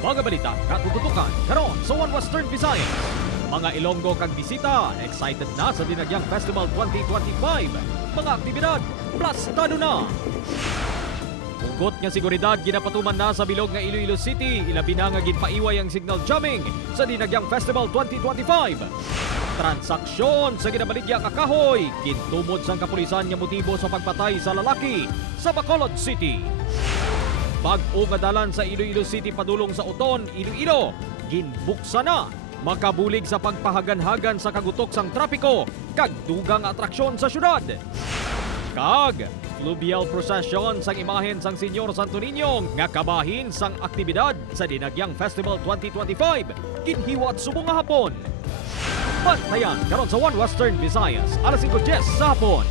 Mga balita katututukan karon sa One Western Visayas. Mga Ilonggo kag bisita excited na sa Dinagyang Festival 2025. Mga aktibidad plastado na. Hugot nga seguridad ginapatuman na sa bilog nga Iloilo City, ilabi na nga ginpaiway ang signal jamming sa Dinagyang Festival 2025. Transaksyon sa ginabaligya nga kahoy, kintumod sang kapulisan nga motibo sa pagpatay sa lalaki sa Bacolod City. Bag-o nga dalan sa Iloilo City padulong sa Uton, Iloilo, ginbuksa na. Makabulig sa pagpahagan-hagan sa kagutok sang trapiko, kag dugang atraksyon sa syudad. Kag fluvial procession sang imahen sang Senyor Santo Niño nga kabahin sang aktibidad sa Dinagyang Festival 2025 ginhiwat subong nga hapon. Bantayan karon sa One Western Visayas alas 5:10 sa hapon.